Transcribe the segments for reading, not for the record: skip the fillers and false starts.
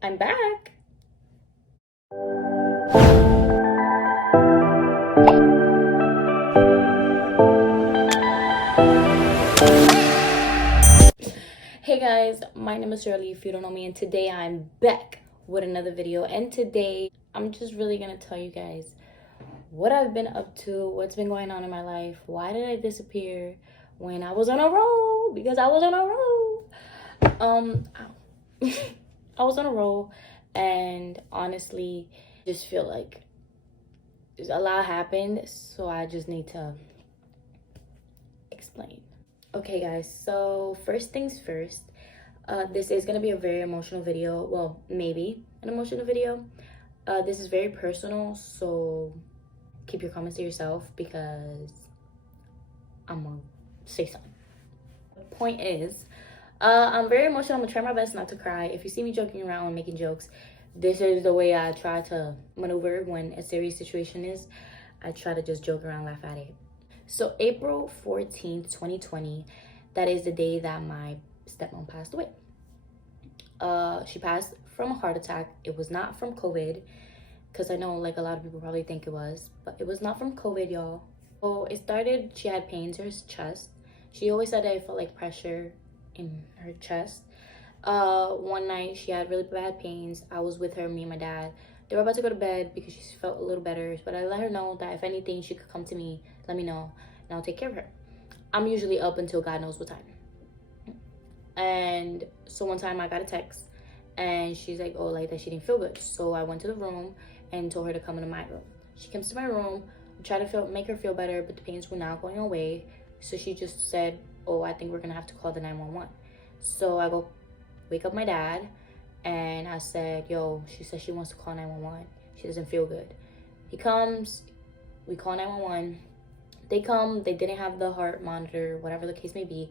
I'm back. Hey guys, my name is Sureli if you don't know me, and today I'm back with another video. And today I'm just really gonna tell you guys what I've been up to, what's been going on in my life, why did I disappear when I was on a roll, because I was on a roll. I was on a roll, and honestly just feel like a lot happened, so I just need to explain. Okay guys, so first things first, this is gonna be a very emotional video. Well, maybe an emotional video. This is very personal, so keep your comments to yourself because I'm gonna say something. The point is, I'm very emotional. I'm gonna try my best not to cry. If you see me joking around and making jokes, this is the way I try to maneuver when a serious situation is. I try to just joke around, laugh at it. So April 14th, 2020, that is the day that my stepmom passed away. She passed from a heart attack. It was not from COVID, because I know like a lot of people probably think it was, but it was not from COVID, y'all. So it started, she had pains in her chest. She always said that it felt like pressure in her chest. One night she had really bad pains. I was with her, me and my dad. They were about to go to bed because she felt a little better, but I let her know that if anything she could come to me, let me know, and I'll take care of her. I'm usually up until God knows what time. And so one time I got a text and she's like, oh, like that she didn't feel good. So I went to the room and told her to come into my room. She comes to my room, tried to make her feel better, but the pains were not going away. So she just said, oh, I think we're gonna have to call the 911. So I go wake up my dad and I said, yo, she says she wants to call 911. She doesn't feel good. He comes, we call 911. They come, they didn't have the heart monitor, whatever the case may be.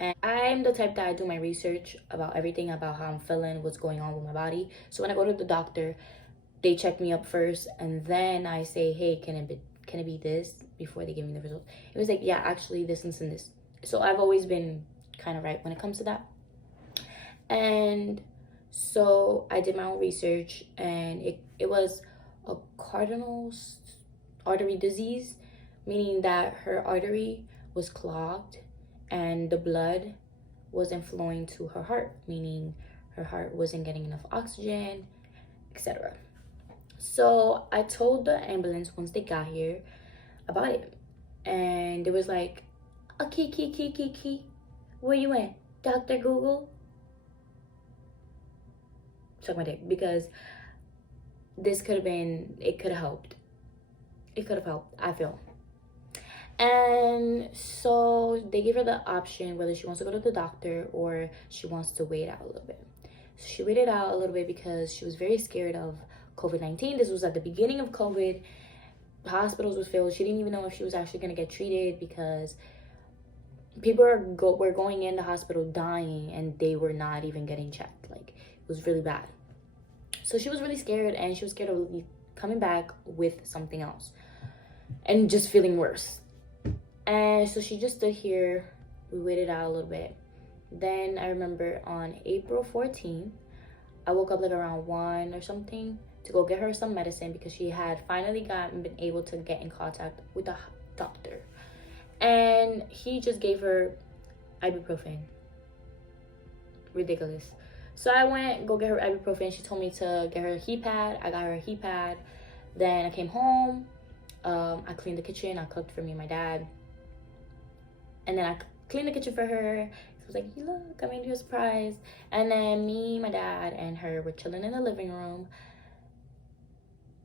And I'm the type that I do my research about everything, about how I'm feeling, what's going on with my body. So when I go to the doctor, they check me up first, and then I say, hey, can it be this, before they give me the results. It was like, yeah, actually this and this. So I've always been kind of right when it comes to that. And so I did my own research, and it was a cardinal artery disease, meaning that her artery was clogged and the blood wasn't flowing to her heart, meaning her heart wasn't getting enough oxygen, etc. So I told the ambulance once they got here about it, and it was like, a key, where you at, Dr. Google? Suck my dick, because this could have been, it could have helped. It could have helped, I feel. And so they gave her the option whether she wants to go to the doctor or she wants to wait out a little bit. So she waited out a little bit because she was very scared of COVID-19. This was at the beginning of COVID. The hospitals was filled. She didn't even know if she was actually going to get treated because people were going in the hospital dying and they were not even getting checked. Like, it was really bad. So she was really scared, and she was scared of coming back with something else and just feeling worse. And so she just stood here. We waited out a little bit. Then I remember on April 14th, I woke up like around 1 or something to go get her some medicine because she had finally been able to get in contact with the doctor. And he just gave her ibuprofen. Ridiculous. So I went, go get her ibuprofen. She told me to get her a heat pad. I got her a heat pad. Then I came home. I cleaned the kitchen. I cooked for me and my dad. And then I cleaned the kitchen for her. So I was like, look, I made you a surprise. And then me, my dad, and her were chilling in the living room,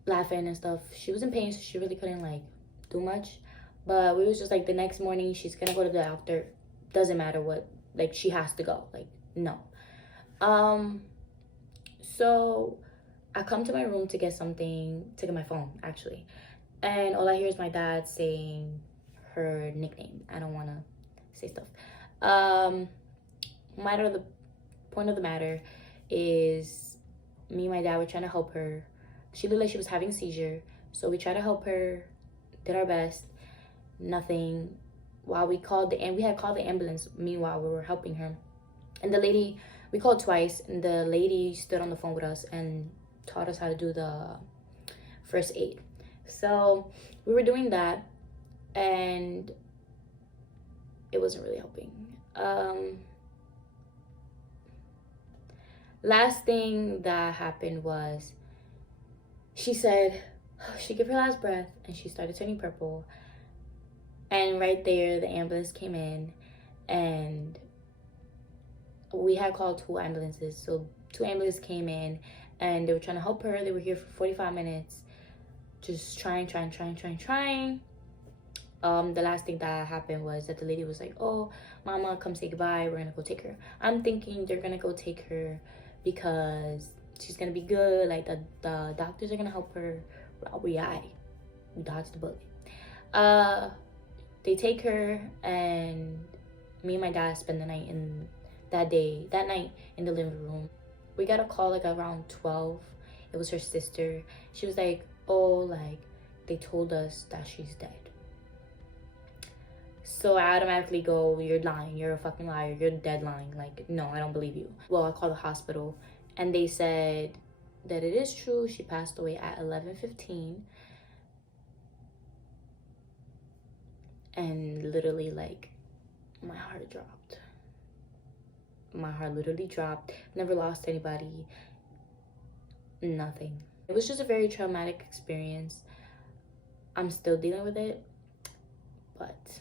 laughing and stuff. She was in pain, so she really couldn't like do much. But we was just like, the next morning, she's gonna go to the doctor. Doesn't matter what, like, she has to go. Like, no. So I come to my room to get something, to get my phone, actually. And all I hear is my dad saying her nickname. I don't want to say stuff. The point of the matter is, me and my dad were trying to help her. She looked like she was having a seizure, so we tried to help her, did our best. Nothing. While we had called the ambulance, meanwhile we were helping her, and the lady We called twice, and the lady stood on the phone with us and taught us how to do the first aid. So we were doing that, and it wasn't really helping. Last thing that happened was she said she gave her last breath and she started turning purple. And right there, the ambulance came in, and we had called 2 ambulances. So 2 ambulances came in, and they were trying to help her. They were here for 45 minutes, just trying. The last thing that happened was that the lady was like, "Oh, mama, come say goodbye. We're gonna go take her." I'm thinking they're gonna go take her because she's gonna be good. Like the doctors are gonna help her. We dodged the bullet. They take her, and me and my dad spend the night that night in the living room. We got a call like around 12. It was her sister. She was like, "Oh, like they told us that she's dead." So I automatically go, "You're lying. You're a fucking liar. You're dead lying. Like, no, I don't believe you." Well, I called the hospital, and they said that it is true. She passed away at 11:15. And literally, like, my heart dropped. My heart literally dropped. Never lost anybody. Nothing. It was just a very traumatic experience. I'm still dealing with it. But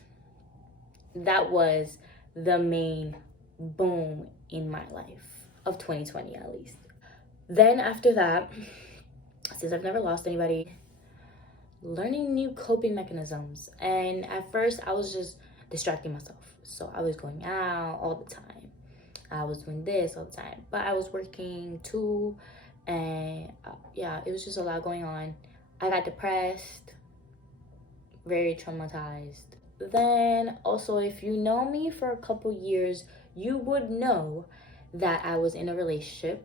that was the main boom in my life of 2020, at least. Then after that, since I've never lost anybody, learning new coping mechanisms. And at first I was just distracting myself. So I was going out all the time. I was doing this all the time. But I was working too. And yeah, it was just a lot going on. I got depressed, very traumatized. Then also, if you know me for a couple years, you would know that I was in a relationship.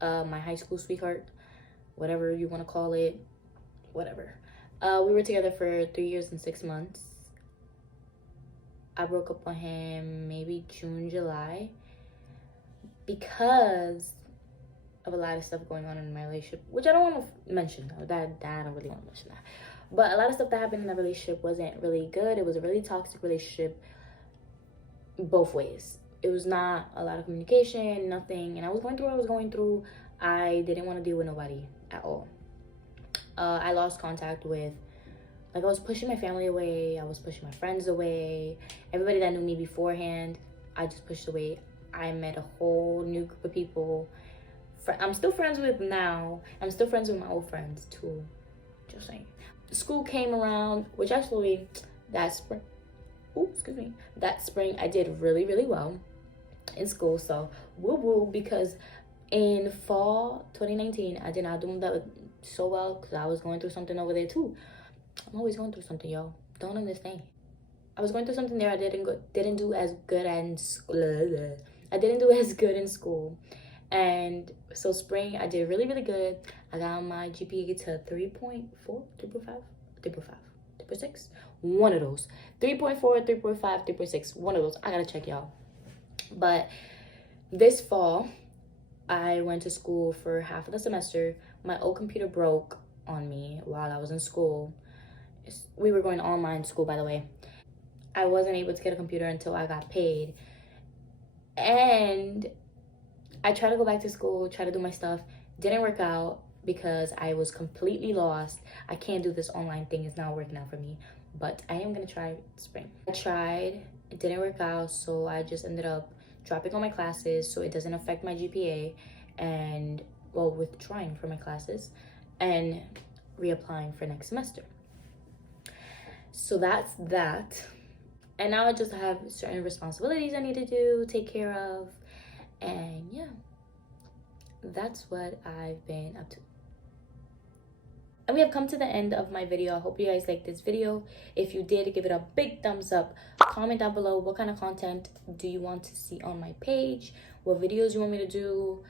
My high school sweetheart, whatever you want to call it, whatever. We were together for 3 years and 6 months. I broke up with him maybe June, July, because of a lot of stuff going on in my relationship, which I don't want to mention though. That I don't really want to mention that. But a lot of stuff that happened in that relationship wasn't really good. It was a really toxic relationship both ways. It was not a lot of communication, nothing. And I was going through what I was going through. I didn't want to deal with nobody at all. I lost contact with, like, I was pushing my family away. I was pushing my friends away. Everybody that knew me beforehand, I just pushed away. I met a whole new group of people. I'm still friends with now. I'm still friends with my old friends too. Just saying. School came around, which actually that spring, that spring I did really, really well in school. So woo woo, because in fall 2019 I did not do that so well because I was going through something over there too. I'm always going through something, y'all. Don't understand. I was going through something there. I didn't do as good in school. I didn't do as good in school. And so spring I did really, really good. I got my GPA to 3.4, 3.5, 3.6. One of those. 3.4, 3.5, 3.6. One of those. I gotta check, y'all. But this fall, I went to school for half of the semester. My old computer broke on me while I was in school. We were going online school, by the way. I wasn't able to get a computer until I got paid. And I tried to go back to school, try to do my stuff. Didn't work out because I was completely lost. I can't do this online thing. It's not working out for me. But I am going to try spring. I tried. It didn't work out. So I just ended up dropping all my classes so it doesn't affect my GPA. And, well, withdrawing from my classes. And reapplying for next semester. So that's that. And now I just have certain responsibilities I need to do, take care of. And yeah, that's what I've been up to. And we have come to the end of my video. I hope you guys liked this video. If you did, give it a big thumbs up. Comment down below what kind of content do you want to see on my page, what videos you want me to do,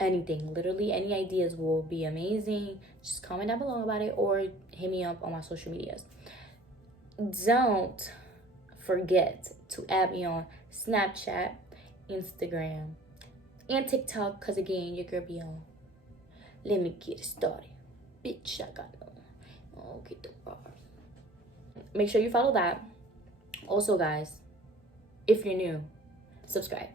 anything. Literally any ideas will be amazing. Just comment down below about it or hit me up on my social medias. Don't forget to add me on Snapchat, Instagram, and TikTok, because again, your girl be on. Let me get it started. Bitch, I got no. Oh, get the bar. Make sure you follow that. Also, guys, if you're new, subscribe.